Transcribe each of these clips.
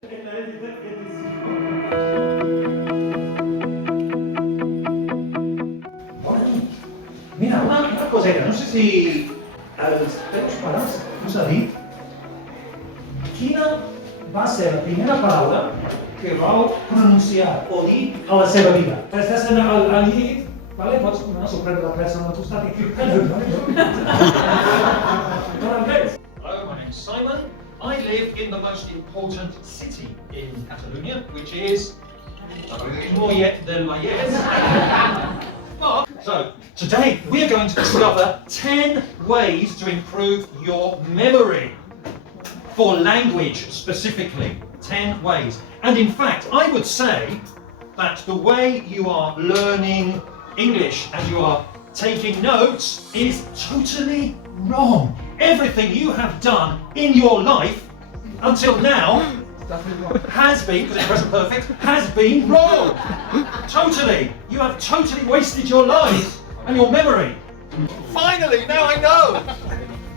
Mira, una coseta, no sé si els teus pares us ha dit quina va ser la primera paraula que vau pronunciar o dir a la seva vida. Estàs al llit, vale? Pots sorprendre la persona al costat i equivocar-te. Hello, my name's Simon. I live in the most important city in Catalonia, which is Mollet del Vallès. So, today we are going to discover 10 ways to improve your memory for language specifically. 10 ways. And in fact, I would say that the way you are learning English as you are taking notes is totally wrong. Everything you have done in your life until now has been, because it's present perfect, has been wrong. Totally. You have totally wasted your life and your memory. Finally, now I know.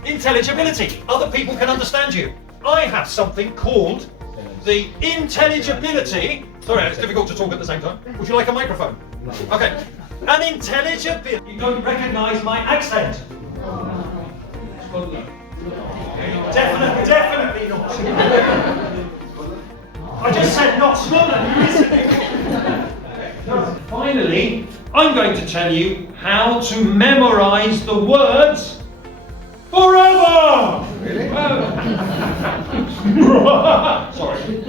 Intelligibility. Other people can understand you. I have something called the intelligibility. Sorry, it's difficult to talk at the same time. Would you like a microphone? Okay. An intelligibility. You don't recognise my accent. Definitely not. I just said not Scotland. Finally, I'm going to tell you how to memorise the words forever. Really? Sorry.